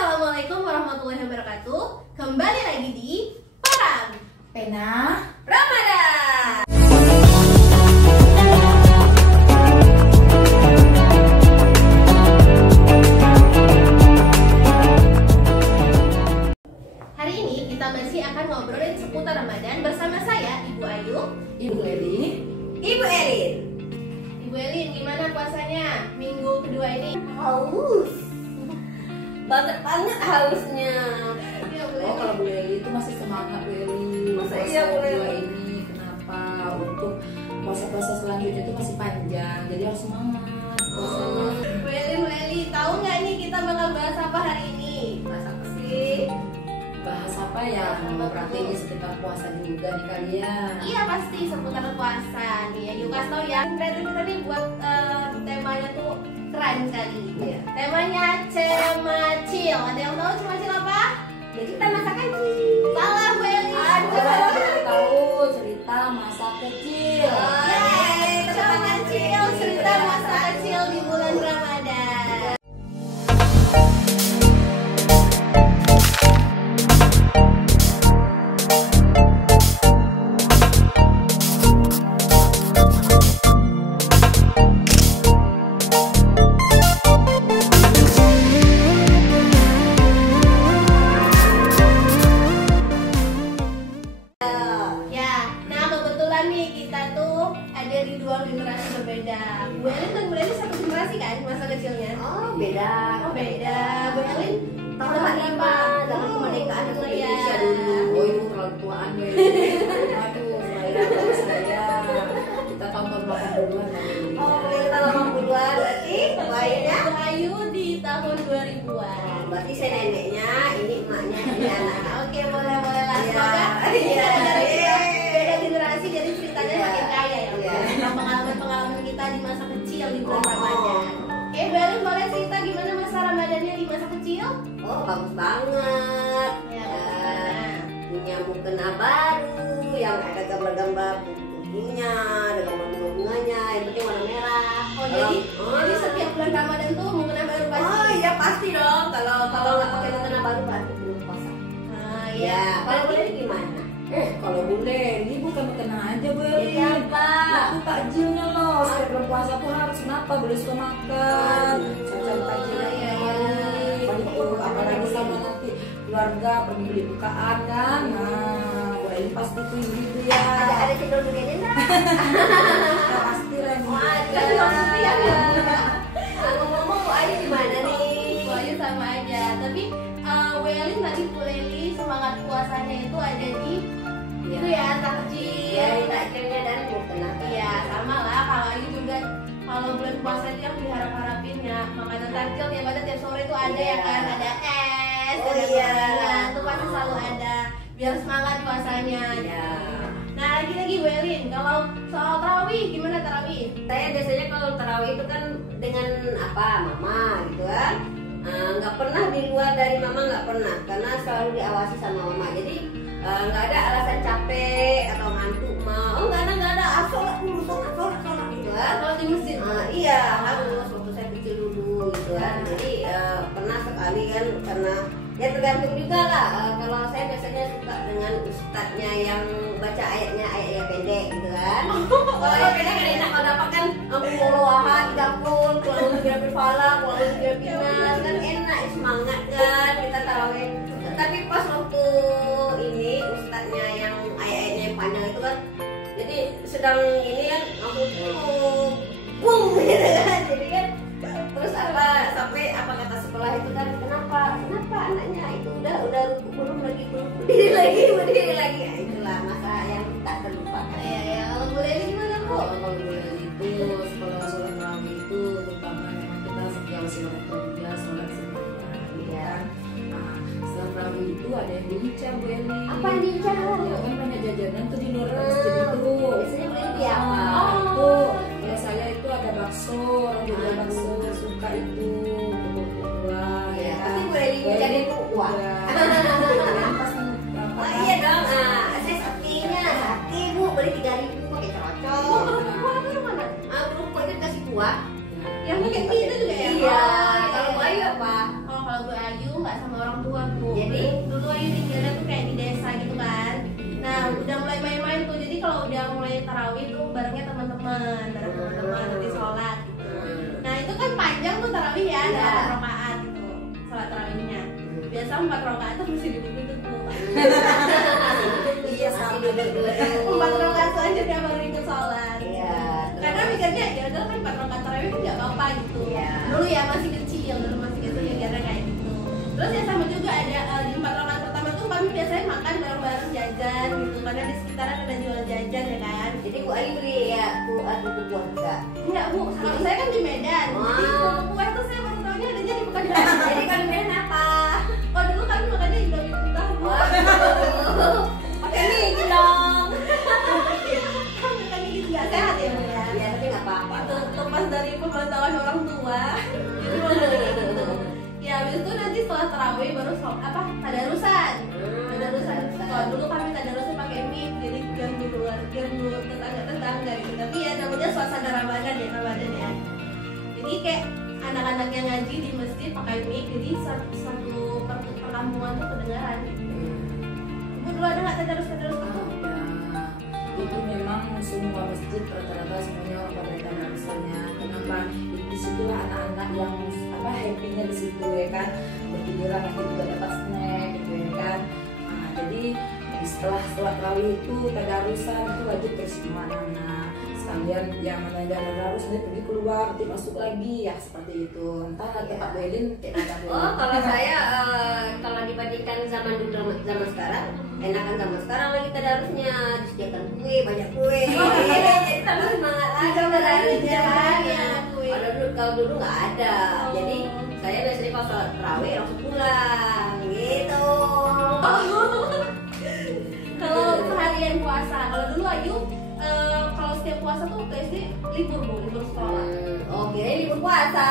Assalamualaikum warahmatullahi wabarakatuh. Kembali lagi di Parang Pena Ramadan. Hari ini kita masih akan ngobrolin seputar Ramadan bersama saya, Ibu Ayu, Ibu Leli, Ibu Elin. Ibu Elin, gimana puasanya minggu kedua ini? Haus banget hausnya. Ya, Bu oh Elin. kalau Bu Leli itu masih semangat Bu Leli. Masa Puasa iya, Bu Leli? kedua ini kenapa? Untuk puasa-puasa selanjutnya itu masih panjang, jadi harus semangat puasanya. Bu Elin, tahu nggak nih kita bakal bahas apa hari ini? Bahasa apa sih? Bahas apa ya? Berarti ini sekitar puasa juga nih kalian. Iya pasti seputar puasa nih ya. Yuk kasih tau ya. Kreatif kita nih buat temanya tuh keren sekali. Iya. Temanya cemacil. Ada yang tahu cemacil apa? Ya kita masak aja. Salah Bu Elin. Oh, tahu cerita masa kecil. Yeay, cemacil cerita masa kecil di bulan Ramadan. Ya, nah kebetulan nih kita tuh ada di dua generasi berbeda. Bu Elin dan Bu Elin satu generasi kan masa kecilnya? Oh beda. Oh beda. Bu Elin Tahun tahun 45 berapa? dengan kemerdekaan Oh, Indonesia iya. dulu. Oh itu terlalu tuaan Bu Leli. Aduh, saya kita tahun 80-an lah Bu Leli. Oh kita 80-an berarti bayinya. Bu Ayu di tahun 2000-an. Berarti saya neneknya, ini emaknya, ini anaknya. Oke, boleh lah. Iya. Semoga Iya. gara-gara kita beda generasi jadi ceritanya Iya. makin kaya ya. Iya. Tentang pengalaman-pengalaman kita di masa kecil di bulan Oh. Ramadan. Oke, Bu Elin boleh cerita gimana masa Ramadannya di masa kecil? Oh bagus banget. Ya, Punya mukena baru yang ada gambar-gambar bukunya, ada gambar bunganya, yang penting warna merah. Oh, jadi setiap bulan Ramadan tuh mukena baru pasti. Oh iya pasti dong. Kalau nggak pakai mukena baru berarti belum puasa. Ah, Ya, kalau boleh gimana? Kalau Bu Leli bukan kena aja Bu Leli. Ya, apa? Itu takjilnya loh. Setiap bulan puasa tuh harus kenapa? Boleh suka makan. Cari takjilnya Iya, Bu Leli. Gitu. Apalagi sama nanti keluarga pergi beli bukaan kan. Nah, Bu Leli pasti tuh gitu ya. Ada cendol begini nggak? Pasti Ren. Kan maksudnya ya. Ngomong-ngomong Bu Ayu gimana nih? Bu Ayu sama aja. Tapi Bu Elin tadi Bu Leli semangat puasanya itu ada di itu ya takjil. Ya, ini takjilnya dan mukena. Iya sama lah. Kalau Ayu juga kalau bulan puasa itu yang diharap-harapin ya makanan takjil tiap ada tiap sore itu ada ya kan, ada es, Oh, ada iya. gorengan, itu pasti selalu ada biar semangat puasanya. Iya. Nah lagi Bu Elin, kalau soal tarawih gimana tarawih? Saya biasanya kalau tarawih itu kan dengan apa mama gitu kan. Nggak pernah di luar dari mama, nggak pernah karena selalu diawasi sama mama. Jadi nggak ada alasan capek atau ngantuk mah. Oh nggak ada. Sholat dulu, sholat gitu kan. Kalau di masjid? Iya harus waktu saya kecil dulu gitu kan. Jadi pernah sekali kan karena ya tergantung juga lah. Kalau saya biasanya suka dengan ustadznya yang baca ayatnya pendek gitu kan. Kalau ayat pendek kan enak kalau dapat kan Allahuakbar 30, kalau lebih falak, kalau lebih binas kan enak semangat kan kita tarawih. Tapi pas waktu ini ustadznya yang ayat-ayatnya yang panjang itu kan jadi sedang ini kan aku bung gitu kan. Jadi kan terus apa sampai apa kata sekolah itu kan kenapa anaknya itu udah belum berdiri lagi ya, itulah masa yang tak terlupakan. Ya kalau Bu Leli gimana Bu? Kalau Bu Leli itu sekolah sholat tarawih itu terutama memang kita setiap sholat juga sholat sebelumnya gitu kan. Nah setelah tarawih itu ada yang diincar Bu Leli. Apa yang diincar? Ya kan banyak jajanan tuh di luar masjid itu. Biasanya beli di apa? Itu ya saya itu ada bakso, orang juga bakso suka itu buah. Ya, pasti Bu Leli mencari uang. Oh iya dong, saya sakti Bu, beli 3.000 pakai cerocok. Buah itu yang mana? Kerupuk itu kasih kuah. Yang pakai mie itu juga ya? Iya, kalau Bu Ayu apa? Kalau Bu Ayu nggak sama orang tua tuh. Jadi? dulu Ayu tinggalnya tuh kayak di desa gitu kan. Nah udah mulai main-main tuh, jadi kalau udah mulai tarawih tuh barengnya teman-teman, nanti sholat gitu. Nah itu kan panjang tuh tarawih ya, ada 4 rakaat gitu sholat tarawihnya. Biasa 4 rakaat tuh mesti duduk-duduk tuh. Iya sambil duduk. 4 rakaat selanjutnya baru ikut sholat. Iya. Karena mikirnya ya udah kan 4 rakaat tarawih kan nggak apa-apa gitu. Iya. Dulu ya masih kecil ya karena kayak gitu. Terus ya sama juga ada di 4 rakaat pertama tuh kami biasanya makan bareng-bareng jajan gitu, karena di sekitaran ada jual jajan ya kan. Jadi Bu Ayu beli ya buku buah enggak? Enggak Bu, kalau saya kan di Medan. Jadi kalau kue tuh saya baru tahunya adanya di Pekanbaru. Jadi kan Medan apa? Oh dulu kami makannya Indomie tahu. Pakai mie dong. Kan makannya gitu nggak sehat ya Bu ya. Iya tapi nggak apa-apa. Itu lepas dari pemantauan orang tua. Jadi makannya gitu. Ya habis itu nanti setelah tarawih baru tadarusan. Kalau dulu kami tadarusnya pakai mic, jadi ganggu tetangga gitu. Tapi ya namanya suasana Ramadan ya. Jadi kayak anak-anak yang ngaji di masjid pakai mic, jadi satu perkampungan tuh kedengaran. Ibu dulu ada nggak tadarus? Itu memang semua masjid rata-rata semuanya orang pada tadarusannya. Kenapa? Di situlah anak-anak yang happy-nya di situ ya kan, berpikiran nanti juga dapat snack gitu ya kan. Nah, jadi setelah sholat tarawih itu tadarusan itu wajib terus semua anak-anak sekalian yang mana tadarus nanti pergi keluar nanti masuk lagi ya seperti itu. Entah tempat Belin Oh kalau saya kalau dibandingkan zaman dulu zaman sekarang, enakan zaman sekarang lagi tadarusnya disediakan kue, banyak kue. Jadi tambah semangat lagi tadarusnya. Kalau dulu nggak ada, jadi saya biasanya kalau sholat tarawih langsung pulang gitu. Kalau seharian puasa, kalau dulu Ayu kalau setiap puasa tuh waktu SD libur sekolah. Oh kira libur puasa.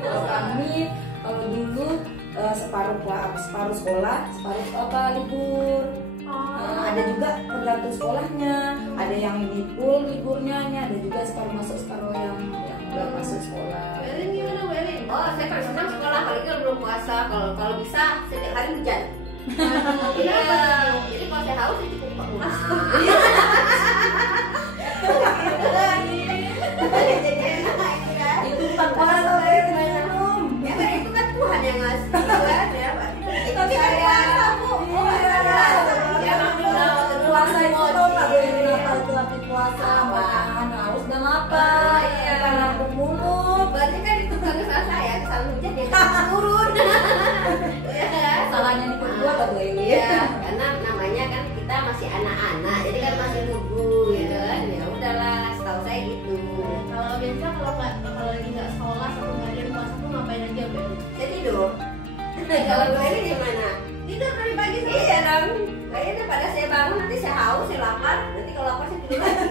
Kalau kami kalau dulu separuh sekolah, separuh libur. Ada juga tergantung sekolahnya, ada yang ini full liburnya, ada juga separuh masuk, separuh yang nggak masuk sekolah. Belin gimana Belin? Oh saya paling senang sekolah, apalagi kalau belum puasa. Kalau bisa setiap hari hujan. Iya. Jadi kalau saya haus saya cukup ke rumah. Itu bukan puasa, minum. Ya kan itu kan Tuhan yang ngasih kan ya. Tapi kan puasa Bu. Ya Puasa itu tuh nggak boleh kenapa itu lagi puasa, makan haus dan lapar, Iya. karena aku mulut. berarti kan itu kagak salah saya, kesalahan hujan ya turun. Ya kan? Salahnya di kedua atau gue ini? Iya, karena namanya kan kita masih anak-anak, jadi kan masih lugu gitu kan. Ya udahlah, setahu saya gitu. Kalau biasa kalau lagi nggak sekolah satu harian puasa tuh ngapain aja Belin? Saya tidur. Kalau gue ini gimana? Tidur dari pagi sampai Iya dong. Kayaknya daripada saya bangun nanti saya haus, saya lapar. Nanti kalau lapar saya tidur lagi.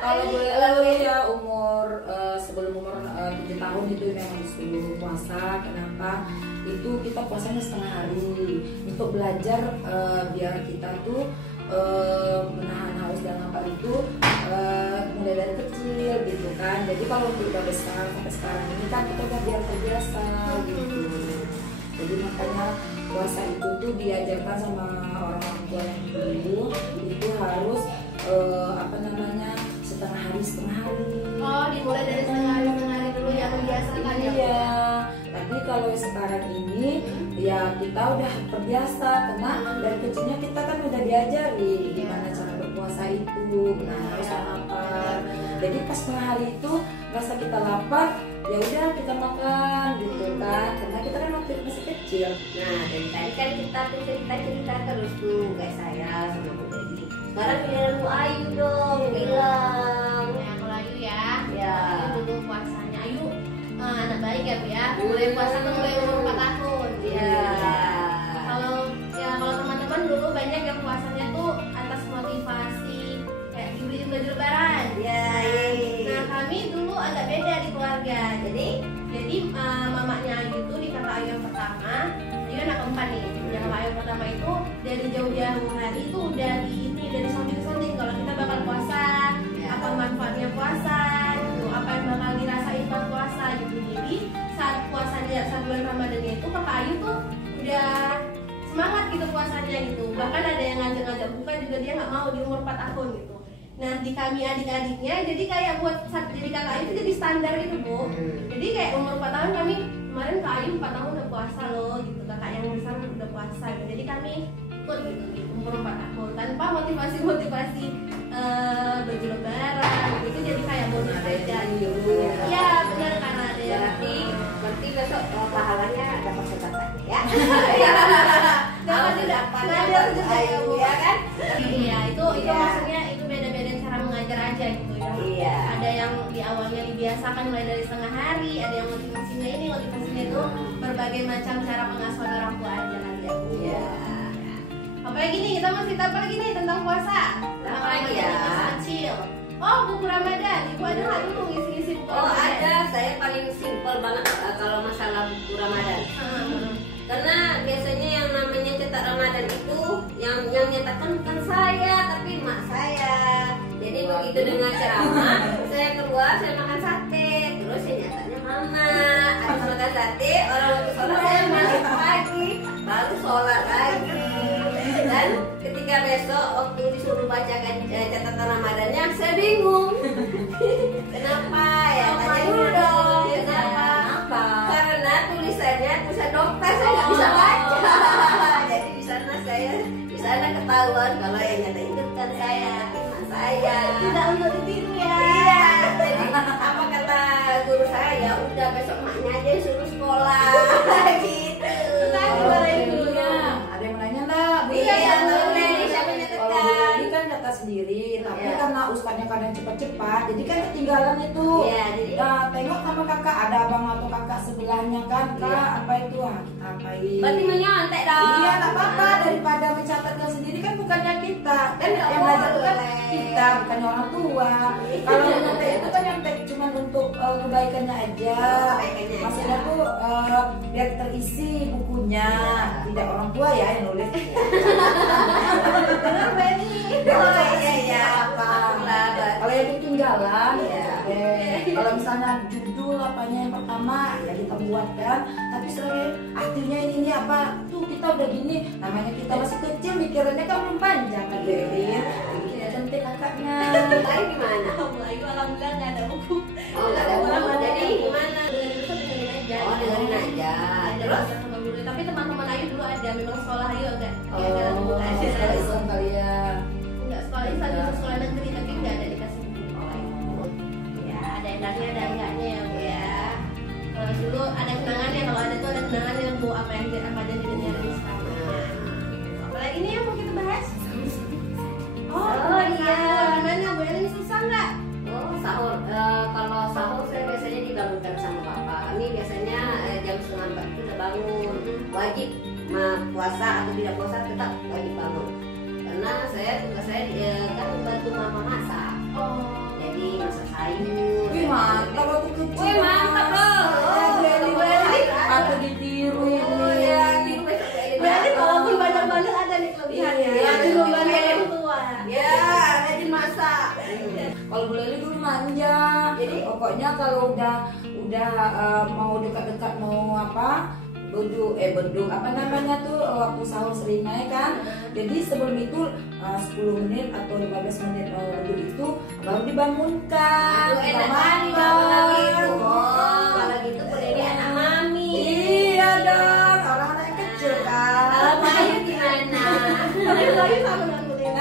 Kalau gue ya sebelum umur 7 tahun itu memang disuruh puasa. Kenapa? Itu kita puasanya setengah hari untuk belajar biar kita tuh menahan haus dan lapar itu mulai dari kecil gitu kan. Jadi kalau udah besar sampai sekarang ini kan kita udah biar terbiasa gitu. Jadi makanya puasa itu tuh diajarkan sama orang tua yang dulu itu harus setengah hari. Oh, dimulai dari setengah hari dulu ya, membiasakan ya. Iya. Tapi kalau sekarang ini ya kita udah terbiasa karena dari kecilnya kita kan udah diajari gimana cara berpuasa itu, harus lapar. Jadi pas setengah hari itu rasa kita lapar, ya udah kita makan gitu kan, karena kita kan masih kecil. Nah, dari tadi kan kita tuh cerita terus tuh guys, saya sama Bu Dewi. Sekarang giliran Bu Ayu dong bilang. Ya kalau Ayu ya, Ya. Ayu dulu puasanya Ayu anak baik ya Bu ya. Mulai puasa tuh mulai umur 4 tahun. Iya. Kalau teman-teman dulu banyak yang puasanya tuh atas motivasi kayak dibeli baju lebaran. Ya. Nah kami dulu agak beda di keluarga. Jadi mamanya Ayu tuh di kakak Ayu yang pertama, Ayu anak keempat nih. Yang kakak Ayu pertama itu dari jauh-jauh hari itu udah disounding kalau kita bakal puasa, apa manfaatnya puasa, gitu, apa yang bakal dirasain pas puasa gitu. Jadi saat puasanya ngeliat saat bulan Ramadannya itu kakak Ayu tuh udah semangat gitu puasanya gitu. Bahkan ada yang ngajak-ngajak buka juga dia nggak mau di umur 4 tahun gitu. Nah di kami adik-adiknya jadi kayak buat jadi kakak Ayu itu jadi standar gitu Bu. Jadi kayak umur 4 tahun kami kemarin Kak Ayu 4 tahun udah puasa loh gitu, kakak yang besar udah puasa gitu. Jadi kami ikut gitu di umur 4 tahun tanpa motivasi baju lebaran gitu, jadi kayak bonus aja gitu. Iya benar karena ada yang berarti besok pahalanya dapat sebatannya ya. dapat ya kan? Iya itu maksudnya itu beda-beda cara mengajar aja gitu ya. Iya. Ada yang di awalnya dibiasakan mulai dari setengah hari, ada yang motivasinya itu berbagai macam cara pengasuhan orang tua aja kali ya. Iya. Apalagi nih kita masih apa lagi nih tentang puasa? Apa lagi ya? Masa kecil. Oh buku Ramadan. Ibu ada nggak dulu ngisi-ngisi buku Oh Ramadan? ada, saya paling simpel banget kalau masalah buku Ramadan. Karena biasanya yang namanya cetak Ramadan itu yang nyatakan bukan saya tapi emak saya. Jadi begitu dengar ceramah, saya keluar saya makan sate, terus yang nyatanya mama. Habis makan sate, orang waktu sholat saya masuk lagi, baru sholat lagi. Dan ketika besok waktu disuruh bacakan catatan Ramadannya, saya bingung. Kenapa ya? Tanya dulu dong. Kenapa? Karena tulisannya tulisan dokter, saya nggak bisa baca. Jadi di sana ketahuan kalau yang nyata itu bukan saya, emak saya. Tidak untuk ditiru ya. Iya. Jadi apa kata guru saya? Ya udah besok emaknya aja yang suruh sekolah. Gitu. Nah, dimarahin gurunya. Ada yang nanya enggak? Iya, boleh. Siapa yang Kalau nyetekan? ini kan data sendiri, tapi Iya. karena ustadznya kadang cepat-cepat, jadi kan ketinggalan itu. Iya, jadi Nah, tengok sama kakak, ada abang atau kakak sebelahnya kan, kak Iya. apa itu? Ah, kita apain? berarti menyontek dong. Iya, tak apa-apa, daripada mencatatkan sendiri kan bukannya kita, Kan nggak yang belajar itu kan boleh. kita, bukan orang tua. Kalau nyontek itu kan nyontek cuma untuk kebaikannya aja. Kebaikannya aja. Maksudnya tuh biar terisi bukunya, tidak orang tua ya yang nulis. Benar Benny. Iya. Apa? Kalau yang ketinggalan, Iya. kalau misalnya judul apanya yang pertama ya kita buatkan, tapi selain artinya ini apa tuh kita udah gini, namanya kita masih kecil mikirannya kan belum panjang kan Berin, jadi kita cantik kakaknya. Lain gimana? Alhamdulillah nggak ada buku. Oh nggak ada buku. Jadi gimana? Dengerin aja. Oh dengerin aja. Terus Terus? teman dulu, tapi teman-teman Ayu dulu ada memang sekolah Ayu agak Oh, ada buku aja. sekolah Islam kali ya. Enggak sekolah Islam itu sekolah negeri tapi nggak ada dikasih buku. Ya ada enaknya ada enggaknya ya Bu ya. Kalau dulu ada kenangannya, kalau ada tuh ada kenangannya Bu apa yang Ramadan di dunia ini sekarang. Apalagi ini yang mau kita bahas? Oh iya. Gimana Bu Elin susah nggak? Oh sahur. Kalau sahur saya biasanya dibangunkan sama bapak. Kami biasanya jam 3:30 itu udah bangun. Wajib puasa atau tidak puasa tetap wajib bangun. Karena tugas saya kan membantu mama masak. Oh. Jadi masak sayur. Wih mantap aku kecil. Wih, mantap loh. Aku ditiru Oh ini. ya, gitu besok kayak Berarti walaupun bandel-bandel ada nih kelebihannya. Iya, Rajin membantu orang tua. Ya, rajin masak. Kalau Bu Leli dulu manja. Jadi? Pokoknya kalau udah mau dekat-dekat mau apa? Beduk apa namanya tuh waktu sahur seringnya kan. Jadi sebelum itu 10 menit atau 15 menit beduk itu baru dibangunkan. Aduh, enak kali Makan. kalau gitu. Oh, kalau gitu boleh di anak mami. Iya dong, orang anak yang kecil kan. Kalau Bayu gimana? Tapi Ayu sama dengan Bu Elin.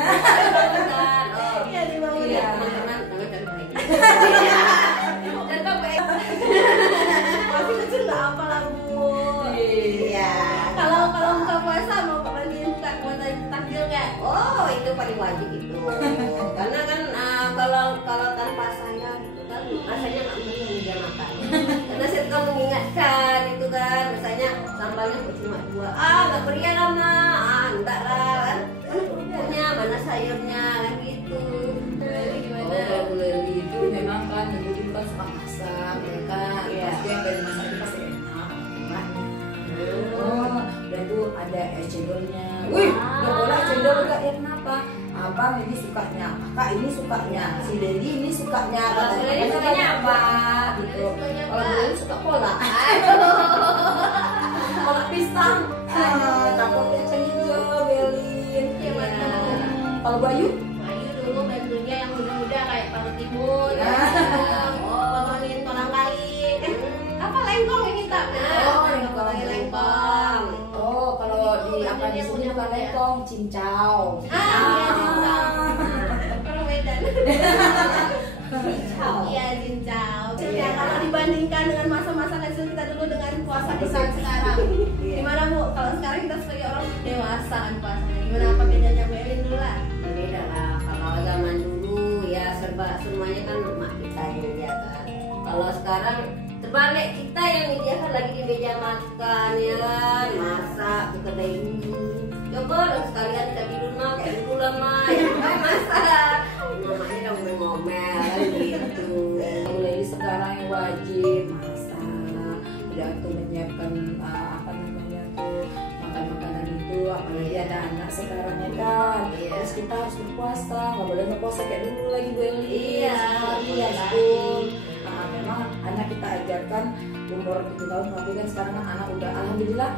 Bangunkan. Oh, Iya dibangunin. Iya. teman-teman jangan cari baik. Dan kok baik? Masih kecil nggak apa lah Bu. Iya. Kalau buka puasa mau pernah buka puasa takjil nggak? Oh, itu paling wajib itu. Karena kan kalau tanpa saya gitu kan rasanya nggak mungkin dia makan. Karena saya suka mengingatkan itu kan, misalnya sambalnya kok cuma 2. Nggak berian lama. Enggak lah kan. Punya mana sayurnya kan gitu. Oh, kalau Bu Leli itu memang kan dulu kan suka masak, ya kan. Iya. Pasti yang dari masak itu pasti enak, emaknya. Oh, dan tuh ada es cendolnya. Wih, udah boleh cendol enggak ya kenapa? Abang ini sukanya, kakak ini sukanya, si Dedi ini sukanya. Kalau Bu Leli sukanya apa? Gitu. Sukanya Kalau apa? Bu Leli suka pola. Aduh. Kalau Bu Ayu? Ayu dulu bantunya yang muda-muda kayak parut timun, potongin kolang kaling, apa lengkong yang kita, lengkong. Oh, kalau di apa di sini bukan lengkong, cincau. Iya cincau. Orang Medan. Iya cincau. Ya kalau dibandingkan dengan masa-masa kecil kita dulu dengan puasa di saat sekarang, gimana Bu? Kalau sekarang kita sebagai orang dewasa kan puasanya, gimana apa bedanya Bu Elin dulu lah? Beda lah. Kalau zaman dulu ya serba semuanya kan mak kita yang menyediakan. Kalau sekarang terbalik, kita yang menyediakan lagi di meja makan ya kan, masak ke kedai dulu. Coba dong sekalian kita di rumah kayak dulu lah mak, yang masak. Mamanya udah mulai ngomel gitu. Mulai sekarang yang wajib masak, udah tuh menyiapkan apa namanya tuh makan-makanan itu, apalagi ada anak sekarang ya kan. Terus kita harus berpuasa, nggak boleh ngepuasa kayak dulu lagi Bu Eli. Iya, iya betul. Memang anak kita ajarkan umur 7 tahun, tapi kan sekarang kan anak udah alhamdulillah.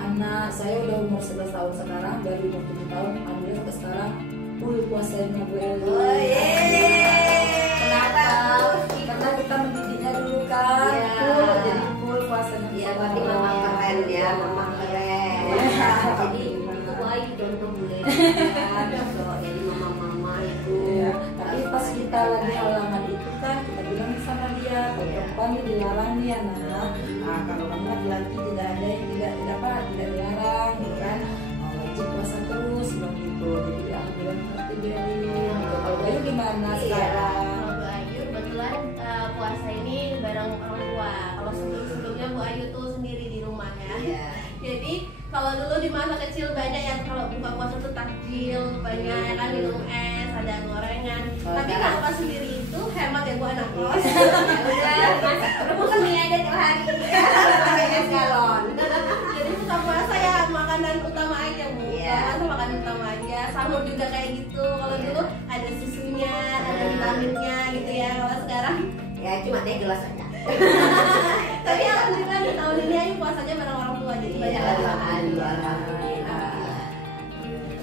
Anak saya udah umur 11 tahun sekarang, dari umur 7 tahun alhamdulillah sampai sekarang full puasanya Bu Eli. Kenapa? Karena kita mendidiknya dulu kan, full, jadi full puasanya. Iya, berarti mama keren ya, mama keren. Jadi itu baik contoh boleh. Jadi mama-mama itu. Iya, tapi pas kita lagi halangan itu kan kita bilang sama dia, kalau perempuan ini dilarang nih anak. Kalau kamu laki-laki tidak ada yang tidak dilarang, gitu kan. Wajib puasa terus, begitu. Jadi alhamdulillah ngerti Beli. Kalau Bayu gimana sekarang? Kalau Bu Ayu kebetulan puasa ini bareng orang tua. Kalau sebelumnya Bu Ayu tuh sendiri di rumah ya. Iya. Jadi kalau dulu di masa kecil banyak yang kalau buka puasa tuh takjil, banyak ya kan minum es, ada gorengan. Tapi kalau pas sendiri itu hemat ya Bu anak kos. Bukan mie aja tiap hari. Pakai es galon. Jadi buka puasa ya makanan utama aja Bu. Iya. Puasa makanan utama aja. Sahur juga kayak gitu. Kalau dulu ada susunya, ada vitaminnya gitu ya. Kalau sekarang Ya cuma teh gelas aja. tapi alhamdulillah di tahun ini Ayu puasanya bareng orang tua jadi banyak Alhamdulillah.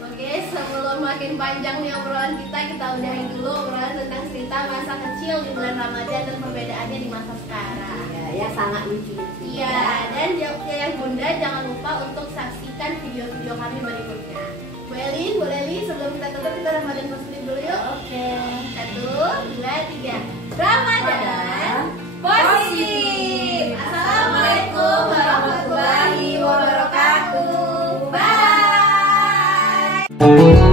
Oke, sebelum makin panjang nih obrolan kita udahin dulu obrolan tentang cerita masa kecil di bulan Ramadan dan perbedaannya di masa sekarang. Ya, yang sangat lucu. Iya, dan yang Bunda jangan lupa untuk saksikan video-video kami berikutnya. Bu Elin, boleh Li, sebelum kita tutup kita Ramadan positif dulu yuk. Oke. 1, 2, 3. Ramadan positif. Assalamualaikum warahmatullahi wabarakatuh. Bye.